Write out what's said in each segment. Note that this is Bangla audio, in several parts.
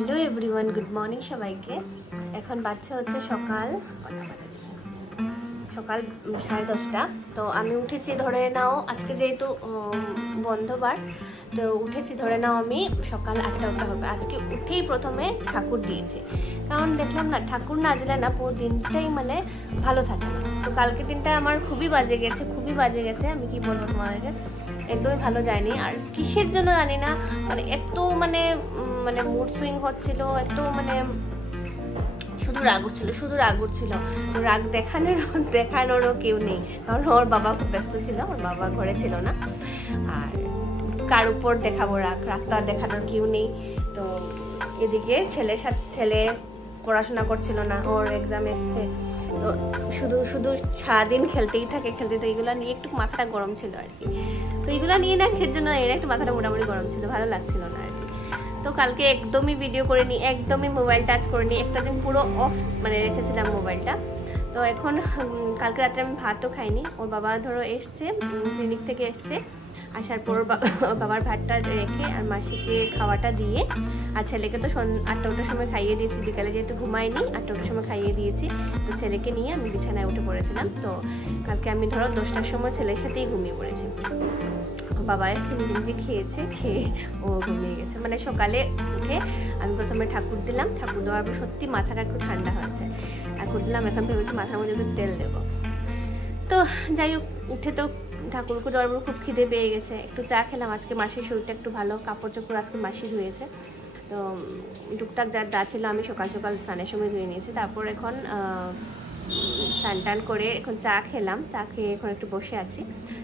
হ্যালো এভরিওয়ান, গুড মর্নিং সবাইকে। এখন বাচ্চা হচ্ছে সকাল 10:30। তো আমি উঠেছি, ধরে নাও আজকে যেহেতু বন্ধবার, তো উঠেছি ধরে নাও আমি সকাল 8টা হবে। আজকে উঠেই প্রথমে ঠাকুর দিয়েছি, কারণ দেখলাম না ঠাকুর না দিলে না পুরো দিনটাই মানে ভালো থাকে না। তো কালকে দিনটা আমার খুবই বাজে গেছে। আমি কি বলবো তোমাদেরকে, একদমই ভালো যায়নি। আর কিসের জন্য জানি না, মানে এত মানে মুড সুইং হচ্ছিল, এত মানে শুধু রাগ উঠছিল। রাগ দেখানোরও কেউ নেই, কারণ ওর বাবা খুব ব্যস্ত ছিল, ওর বাবা ঘরে ছিল না। আর কার উপর দেখাবো রাগ তো আর দেখানোর কেউ নেই। তো এদিকে ছেলে পড়াশোনা করছিল না, ওর এক্সাম এসছে। তো শুধু সারাদিন খেলতেই থাকে। এগুলো নিয়ে একটু মাথাটা গরম ছিল আর কি। তো এগুলো নিয়ে না সেজন্য এর একটু মাথাটা মোটামুটি গরম ছিল, ভালো লাগছিল না আর কি। তো কালকে একদমই ভিডিও করিনি, একদমই মোবাইল টাচ করিনি। একটা দিন পুরো অফ মানে রেখেছিলাম মোবাইলটা। তো এখন কালকে রাত্রে আমি ভাতও খাইনি। ওর বাবা ধরো এসছে, ক্লিনিক থেকে এসছে, আসার পর বাবার ভাতটা রেখে আর মাসিকে খাওয়াটা দিয়ে, আর ছেলেকে তো 8টার সময় খাইয়ে দিয়েছি। বিকালে যেহেতু ঘুমাইনি, 8টার সময় খাইয়ে দিয়েছি। তো ছেলেকে নিয়ে আমি বিছানায় উঠে পড়েছিলাম। তো কালকে আমি ধরো 10টার সময় ছেলের সাথেই ঘুমিয়ে পড়েছি। বাবা এসছে, নিজে খেয়ে ও ঘুমিয়ে গেছে। মানে সকালে উঠে আমি প্রথমে ঠাকুর দিলাম, ঠাকুর দেওয়ার পর সত্যি মাথাটা একটু ঠান্ডা হয়েছে। ঠাকুর দিলাম, এখন ভেবেছি মাথার মধ্যে একটু তেল দেবো। তো যাই হোক, উঠে তো ঠাকুরকে দেওয়ার পর খুব খিদে পেয়ে গেছে, একটু চা খেলাম। আজকে মাসির শরীরটা একটু ভালো, কাপড় চোপড় আজকে মাসি ধুয়েছে। তো টুকটাক যা ছিল আমি সকাল স্নানের সময় ধুয়ে নিয়েছি। তারপর এখন স্নান করে এখন চা খেলাম, চা খেয়ে এখন একটু বসে আছি।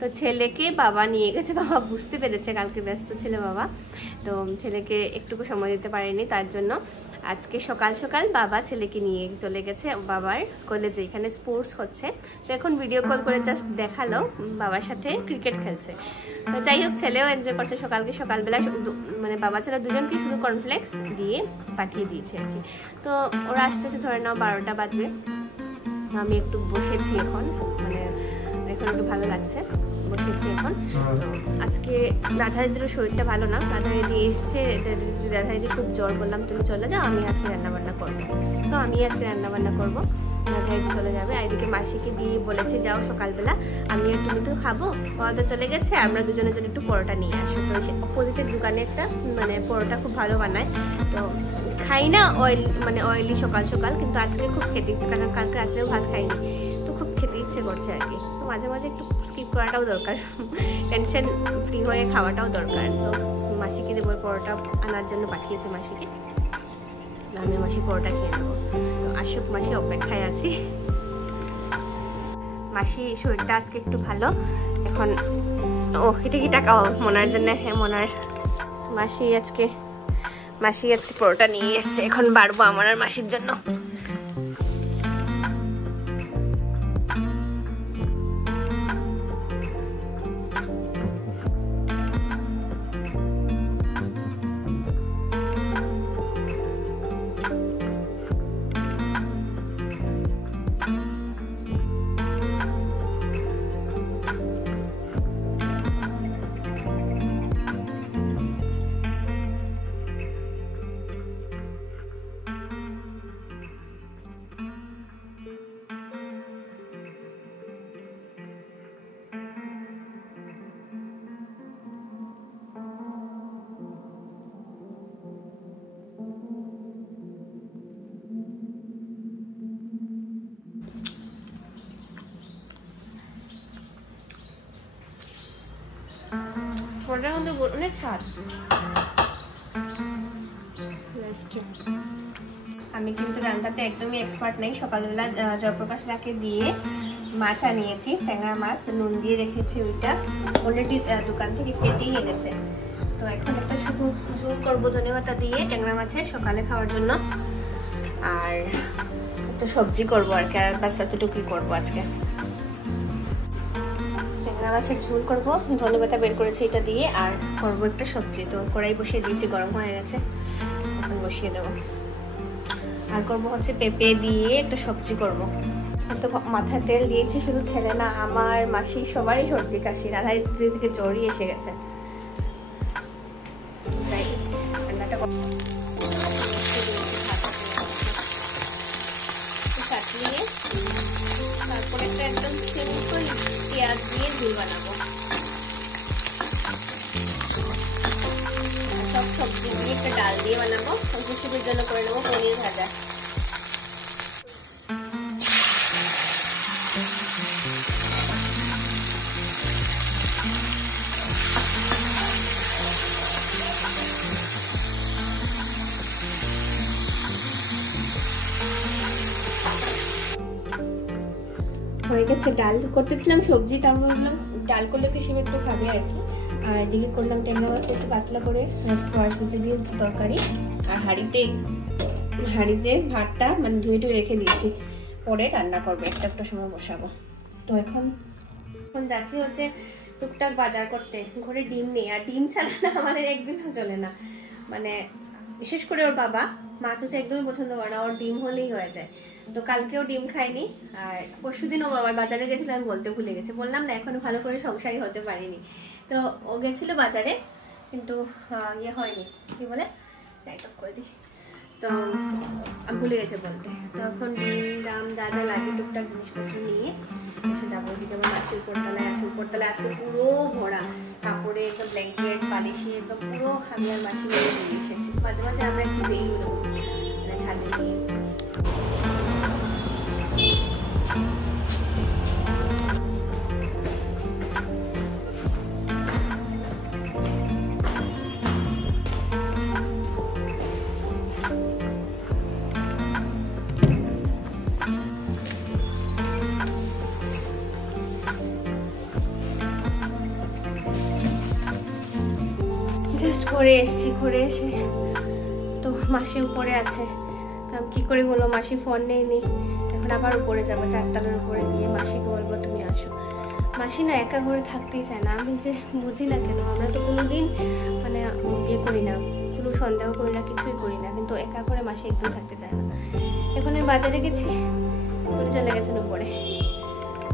তো ছেলেকে বাবা নিয়ে গেছে, বাবা বুঝতে পেরেছে কালকে ব্যস্ত ছিল বাবা, তো ছেলেকে একটুকু সময় দিতে পারেনি। তার জন্য আজকে সকাল বাবা ছেলেকে নিয়ে চলে গেছে বাবার কলেজে, এখানে স্পোর্টস হচ্ছে। তো এখন ভিডিও কল করে জাস্ট দেখালো বাবার সাথে ক্রিকেট খেলছে। তো যাই হোক, ছেলেও এনজয় করছে। সকালবেলা মানে বাবা ছেলে দুজনকে শুধু কর্নফ্লেক্স দিয়ে পাঠিয়ে দিয়েছে আর কি। তো ওরা আসতেছে ধরে নাও 12টা বাজবে। আমি একটু বসেছি এখন, মানে এখন একটু ভালো লাগছে, বসেছি এখন। আজকে রাধাদিদির শরীরটা ভালো না, রাধাদিদি এসছে। রাধাদিদি খুব জ্বর, বললাম তুমি চলে যাও, আমি আজকে রান্নাবান্না করবো। তো আমি আজকে রান্নাবান্না করবো, রাধাদিদি চলে যাবে। আর এদিকে মাসিকে দিয়ে বলেছে যাও সকালবেলা, আমি আর তুমি তো খাবো। ওরা তো চলে গেছে, আমরা দুজনের জন্য একটু পরোটা নিয়ে আসো। তো অপোজিটের দোকানে একটা মানে পরোটা খুব ভালো বানায়। তো খাই না অয়েলি সকাল কিন্তু আজকে খুব খেতে ইচ্ছে, কারণ কালকে রাত্রেও ভাত খাইনি, তো খুব খেতে ইচ্ছে করছে আর কি। তো মাঝে মাঝে একটু স্কিপ করাটাও দরকার, টেনশন ফ্রি হয়ে খাওয়াটাও দরকার। তো মাসিকে দেবো, পরোটা আনার জন্য পাঠিয়েছে মাসিকে, আমি মাসি পরোটা খেয়ে নেবো। তো আসুক, মাসি অপেক্ষায় আছি। মাসি শরীরটা আজকে একটু ভালো এখন। ও এটা টাকাও মনার জন্য, হ্যাঁ মনার মাসি আজকে পরোটা নিয়ে এসছে, এখন বাড়বো আমার আর মাসির জন্য। অনেক স্বাদ। আমি কিন্তু রান্নাতে একদমই এক্সপার্ট নেই। সকালবেলা জয়প্রকাশ দাকে দিয়ে মাছ আনিয়েছি, ট্যাংরা মাছ, নুন দিয়ে রেখেছি। ওইটা অলরেডি দোকান থেকে কেটেই এনেছে। তো এখন একটা শুধু ঝোল করবো ধনেপাতা দিয়ে ট্যাংরা মাছের, সকালে খাওয়ার জন্য। আর একটা সবজি করবো আর কি, আর বাস এতটুকুই করবো আজকে। ট্যাংরা মাছের ঝোল করবো, ধনেপাতা বের করেছি এটা দিয়ে, আর করবো একটা সবজি। তো কড়াই বসিয়ে দিয়েছি, গরম হয়ে গেছে, এখন বসিয়ে দেবো। আর করবো হচ্ছে পেঁপে দিয়ে একটা সবজি করবো। তো মাথায় তেল দিয়েছি, শুধু ছেলে না আমার মাসি সবারই সর্দি কাশি, রাধার দিকে জ্বরই এসে গেছে। যাই রান্নাটা একদম সিম্পল পেঁয়াজ দিয়ে ঝোল বানাবো। সব সবজি দিয়ে একটা ডাল দিয়ে বানাবো। রেসিপির জন্য করে নেবো পনির ভাজা। হয়ে গেছে, ডাল করতেছিলাম সবজি, তারপর ভাবলাম ডাল করলে কৃষিম একটু খাবে আর কি। আর এদিকে করলাম ট্যাংরা মাছ একটু পাতলা করে ফ্রাইস কুচি দিয়ে তরকারি। আর হাঁড়িতে ভাতটা মানে ধুয়ে টুয়ে রেখে দিয়েছি, পরে রান্না করবো, একটা সময় বসাবো। তো এখন যাচ্ছি হচ্ছে টুকটাক বাজার করতে। ঘরে ডিম নেই, আর ডিম ছাড়া না আমাদের একদিনও চলে না। মানে বিশেষ করে ওর বাবা মাছ হচ্ছে একদমই পছন্দ করে না, ওর ডিম হলেই হয়ে যায়। তো কালকেও ডিম খাইনি, আর পরশুদিন ও বাবা বাজারে গেছিল, আমি বলতে ভুলে গেছি, বললাম না এখনো ভালো করে সংসারী হতে পারিনি। তো ও গেছিল বাজারে, কিন্তু ইয়ে হয়নি, কি বলে লাইট অফ করে দিই, তো আমি ভুলে গেছে বলতে। তো এখন ডিম দাম যা যা লাগে টুকটাক জিনিসপত্র নিয়ে এসে যাবো। ওইদিকে আমার মাসি উপরতলায় আছে, উপরতলায় আজকে পুরো ভরা কাপড়ে, একদম ব্ল্যাঙ্কেট বালিশে একদম পুরো আমি আর মাসি মিলে নিয়ে এসেছি। মাঝে মাঝে আমরা একটু যেই মানে ছাদে নিয়ে। ঘুরে এসছি, ঘুরে এসে তো মাসি উপরে আছে। আমি কি করে বলবো, মাসি ফোন নেয়নি। এখন আবার উপরে যাবো, 4 তলার উপরে গিয়ে মাসিকে বলবো তুমি আসো। মাসি না একা ঘরে থাকতেই চায় না, আমি যে বুঝি না কেন। আমরা তো কোনোদিন মানে ইয়ে করি না, কোনো সন্দেহ করি না, কিছুই করি না, কিন্তু একা ঘরে মাসি একদম থাকতে চায় না। এখন আমি বাজারে গেছি, উনি চলে গেছেন উপরে।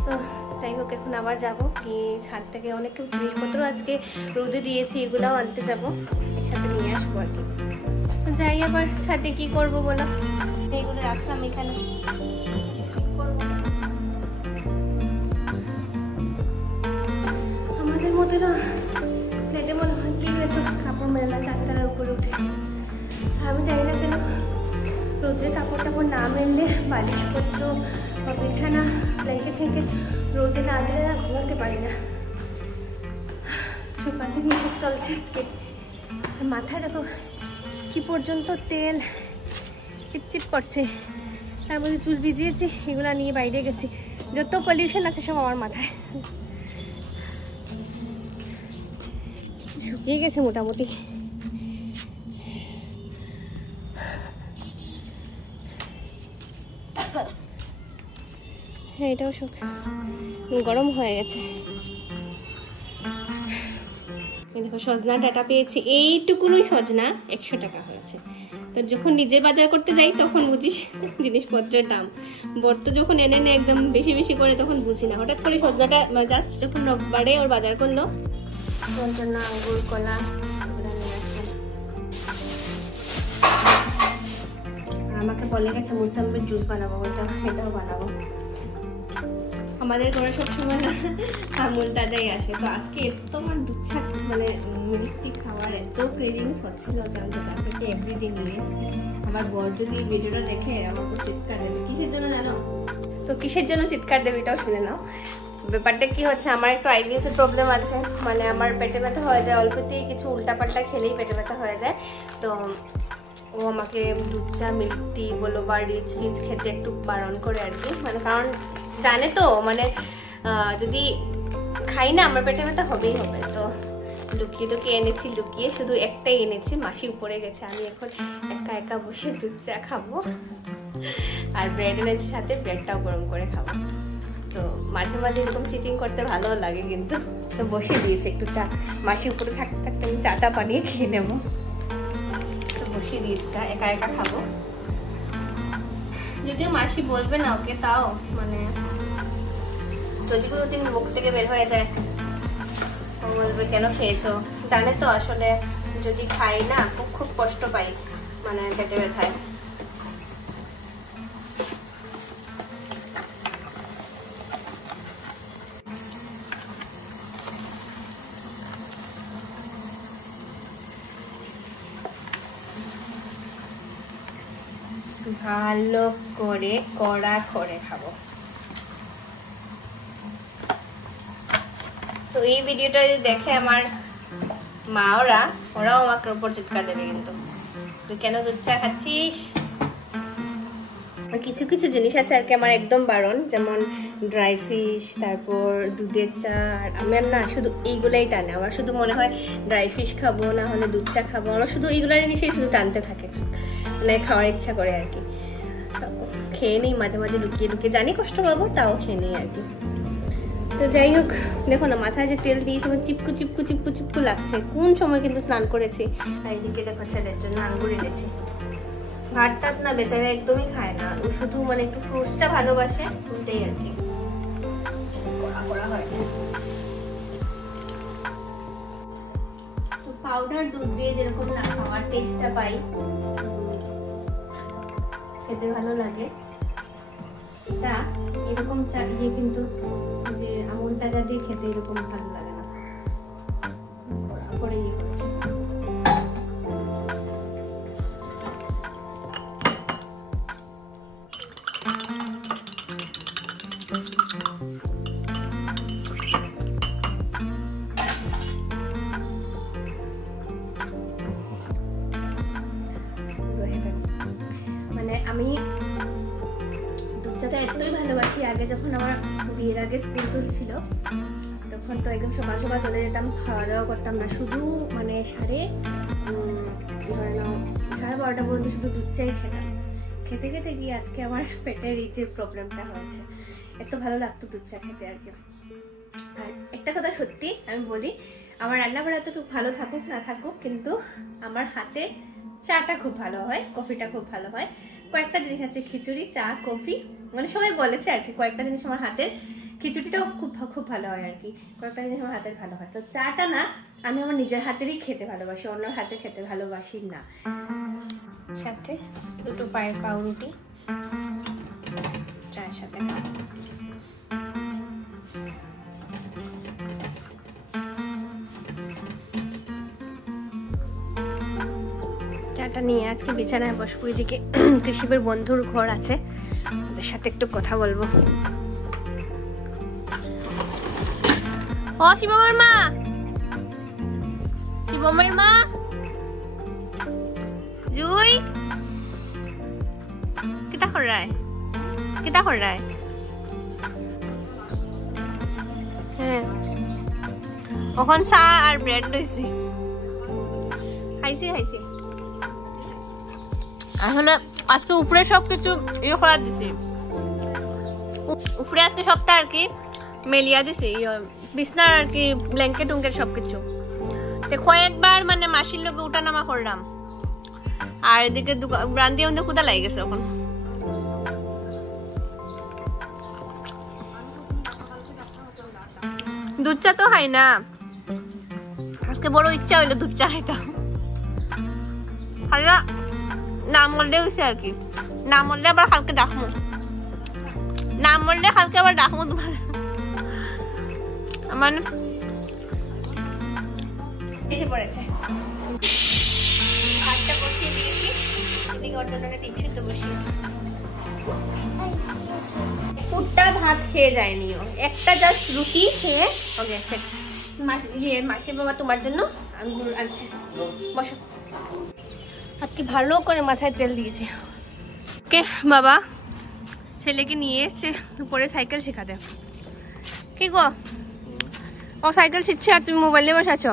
তো যাই হোক, এখন আবার যাবো, গিয়ে ছাদ থেকে অনেক জিনিসপত্র আজকে রোদে দিয়েছি, এগুলাও আনতে যাবো, একসাথে নিয়ে আসবো আর কি। তো যাই আবার ছাদে, কি করবো বলো, এগুলো রাখলাম এখানে। আমাদের মধ্যে না ফ্ল্যাটে মনে হয় কি হয়তো কাপড় মেলা 4 তলার উপরে উঠে। আমি জানি না কেন রোদে কাপড় টাপড় না মেললে বালিশপত্র বা বিছানা ব্ল্যাঙ্কেট ফ্ল্যাঙ্কেট রোদে না দিলে না ঘুমাতে পারি না। সকাল থেকে এসব চলছে আজকে। আর মাথায় দেখো কি পর্যন্ত তেল চিপচিপ করছে, তার মধ্যে চুল ভিজিয়েছি, এগুলো নিয়ে বাইরে গেছি। যত পলিউশন আছে সব আমার মাথায়। শুকিয়ে গেছে মোটামুটি। হ্যাঁ, এটাও গরম হয়ে গেছে। দেখো সজনা ডাটা পেয়েছি, এইটুকুনই সজনা 100 টাকা হয়েছে। তো যখন নিজে বাজার করতে যাই তখন বুঝিস জিনিসপত্রের দাম। বর্ত যখন এনে নে একদম বেশি বেশি করে তখন বুঝি না। হঠাৎ করে সজনাটা জাস্ট যখন রোববারে ওর বাজার করলো, সজনা আঙ্গুর কলা আমাকে বলে গেছে মুসাম্বির জুস বানাবো, এটাও বানাবো। আমাদের ঘরে সবসময় না আমুল দাদাই আসে। তো আজকে এত আমার দুধ চা মানে মিষ্টি খাওয়ার এত ক্রেভিংস হচ্ছিল, তাদেরকে এভরিদিন নিয়ে এসেছি। আমার বর যদি ভিডিওটা দেখে আমাকে চিৎকার দেবে। কিসের জন্য জানো? তো কিসের জন্য চিৎকার দেবে এটাও শুনে নাও। ব্যাপারটা কি হচ্ছে, আমার একটু আইবিএস এর প্রবলেম আছে, মানে আমার পেটে ব্যথা হয়ে যায়, অল্পতেই কিছু উল্টাপাল্টা খেলেই পেটে ব্যথা হয়ে যায়। তো ও আমাকে দুধ চা মিল্ক টি বলো বা রিচ খেতে একটু বারণ করে আর কি। মানে কারণ জানে তো মানে যদি খাই না আমার পেটে ব্যথা হবেই হবে। তো লুকিয়ে এনেছি, লুকিয়ে শুধু একটাই এনেছি। মাসি উপরে গেছে, আমি এখন একা একা বসে দুধ চা খাবো, আর ব্রেড এনেছি সাথে, ব্রেডটাও গরম করে খাবো। তো মাঝে মাঝে এরকম চিটিং করতে ভালো লাগে কিন্তু। তো বসে দিয়েছি একটু চা, মাসি উপরে থাকতে থাকতে আমি চাটা বানিয়ে খেয়ে নেবো। তো বসিয়ে দিয়েছি চা, একা একা খাবো। যদিও মাসি বলবে না ওকে, তাও মানে যদি কোনোদিন মুখ থেকে বের হয়ে যায় ও বলবে কেন খেয়েছো। জানে তো আসলে যদি খাই না খুব কষ্ট পাই মানে পেটে ব্যথায়। ভালো করে কড়া করে খাবো। তো এই ভিডিওটা যদি দেখে আমার মা ওরাও আমাকে উপর চিৎকার দেবে, কিন্তু তুই কেন দুধ চা খাচ্ছিস। কিছু কিছু জিনিস আছে আর কি আমার একদম বারণ, যেমন ড্রাই ফিশ, তারপর দুধের চা। আমি আর না শুধু এইগুলাই টানে, আমার শুধু মনে হয় ড্রাই ফিশ খাবো, না হলে দুধ চা খাবো, আমার শুধু এইগুলো জিনিসই শুধু টানতে থাকে, মানে খাওয়ার ইচ্ছা করে আর কি। খেয়ে নিই মাঝে মাঝে লুকিয়ে লুকিয়ে, জানি কষ্ট পাবো তাও খেয়ে নিই আর কি। তো যাই হোক, দেখো না মাথায় যে তেল দিয়েছি আমার চিপকু চিপকু চিপকু চিপকু লাগছে, কোন সময় কিন্তু স্নান করেছি। এইদিকে দেখো ছেলের জন্য আঙ্গুর এনেছি। ভাত টাত না বেচারা একদমই খায় না, ও শুধু মানে একটু ফ্রুটসটা ভালোবাসে, ওটাই আর কি করা হয়েছে। তো পাউডার দুধ দিয়ে যেরকম না খাওয়ার টেস্টটা পাই, খেতে ভালো লাগে। চা এরকম চা দিয়ে কিন্তু আমুল তাজা দিয়ে খেতে এরকম ভালো লাগে না। পরে ইয়ে করছি মানে আমি দুধ চাটা এতই ভালোবাসি। আগে যখন আমার বিয়ের আগে স্কুল ছিল তখন তো একদম সকাল সকাল চলে যেতাম, খাওয়া দাওয়া করতাম না, শুধু মানে 12:30 পর্যন্ত শুধু দুধ চাই খেতাম। খেতে খেতে গিয়ে আজকে আমার পেটের এই যে প্রবলেমটা হয়েছে, এত ভালো লাগতো দুধ চা খেতে আর কি। আর একটা কথা সত্যি আমি বলি, আমার রান্নাবাড়া এতটুকু ভালো থাকুক না থাকুক, কিন্তু আমার হাতে চাটা খুব ভালো হয়, কফিটা খুব ভালো হয়। কয়েকটা জিনিস আছে, খিচুড়ি, চা, কফি, মানে সবাই বলেছে আর কি কয়েকটা জিনিস আমার হাতের, খিচুড়িটাও খুব ভালো হয় আর কি, কয়েকটা জিনিস আমার হাতের ভালো হয়। তো চাটা না আমি আমার নিজের হাতেরই খেতে ভালোবাসি, অন্যের হাতে খেতে ভালোবাসি না। সাথে দুটো পাউরুটি চায়ের সাথে খাবো। চাটা নিয়ে আজকে বিছানায় বসবো। এদিকে কৃষিবের বন্ধুর ঘর আছে, ওদের সাথে একটু কথা বলবো। ও শিবমের মা, শিবমের মা, জুই কিতা কর রায়, কিতা কর রায়? হ্যাঁ ওখান চা আর ব্রেড লইছি, খাইছি। আসলে আজকে উপরে সবকিছু ইয়ে করা দিছি, উপরে আজকে সপ্তাহ আর কি মেলিয়া দিছি, বিছনার আর কি ব্ল্যাঙ্কেট উঙ্কেট সবকিছু। তো কয়েকবার মানে মাসির লোকে উঠা নামা করলাম, আর এদিকে রান্দিয়ে আমাদের ক্ষুধা লাগে গেছে। এখন দুধ চা তো খাই না, আজকে বড় ইচ্ছা হইলো দুধ চা খাইতাম। খাইলা না মরলে হয়েছে আর কি, না মরলে আবার কালকে ডাকমু, না মরলে কালকে আবার ডাকমু তোমার। মানে এসে পড়েছে, ভাতটা বসিয়ে দিয়েছি, এদিকে ওর জন্য ডিম সিদ্ধ বসিয়েছি। ফুটটা ভাত খেয়ে যায়নি, একটা জাস্ট রুটি খেয়ে ওকে মাসি বাবা তোমার জন্য আঙ্গুর আনছে, বসো। আজকে ভালো করে মাথায় তেল দিয়েছে। কে বাবা ছেলেকে নিয়ে এসছে উপরে সাইকেল শেখাতে। কি গো, ও সাইকেল শিখছে আর তুমি মোবাইল নিয়ে বসে আছো?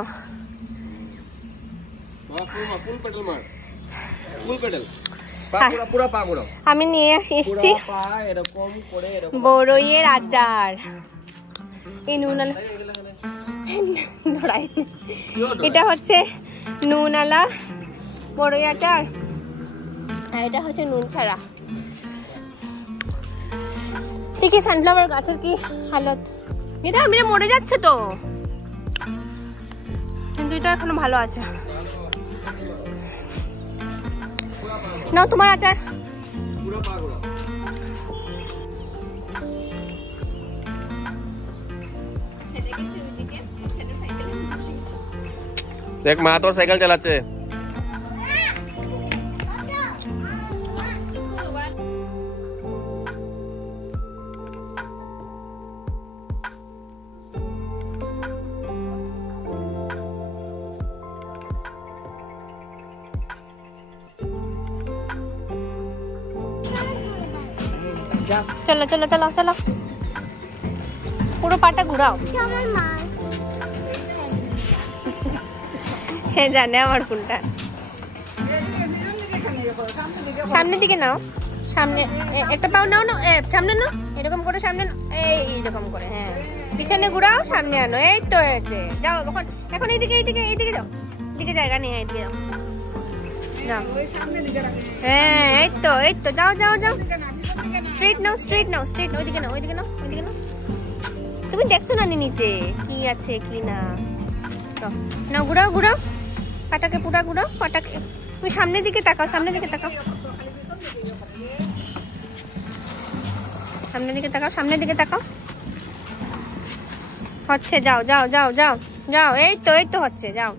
আমি নিয়ে এসেছি বড়ইয়ের আচার, এটা হচ্ছে নুনআলা বড়ই আচার, আর এটা হচ্ছে নুন ছাড়া। ঠিক আছে, সানফ্লাওয়ার গাছের কি হালত, এটা আমি মরে যাচ্ছে তো, কিন্তু এটা এখনো ভালো আছে। নাও তোমার আচার। দেখ মা তোর সাইকেল চালাচ্ছে। যাও চলো চলো চলো চলো, পুরো পাটা ঘুরাও। হ্যাঁ জানে আমার কোনটা। সামনের দিকে নাও, সামনে একটা পাও নাও না, সামনে নাও, এরকম করে সামনে, এইরকম করে, হ্যাঁ পিছনে ঘুরাও, সামনে আনো, এই তো হয়েছে। যাও এখন, এখন এইদিকে এইদিকে এইদিকে যাও, এদিকে জায়গা নেই, এইদিকে যাও, যাও, হ্যাঁ এই তো যাও যাও যাও, স্ট্রেট নাও স্ট্রেট নাও স্ট্রেট, ওইদিকে নাও ওইদিকে নাও ওইদিকে নাও। তুমি দেখছো না নিচে কি আছে কি না, নাও ঘুরাও ঘুরাও পাটাকে, পুরা ঘুরাও পাটাকে। তুমি সামনের দিকে তাকাও, সামনের দিকে তাকাও, সামনের দিকে তাকাও, সামনের দিকে তাকাও, হচ্ছে, যাও যাও যাও যাও যাও, এই তো হচ্ছে, যাও।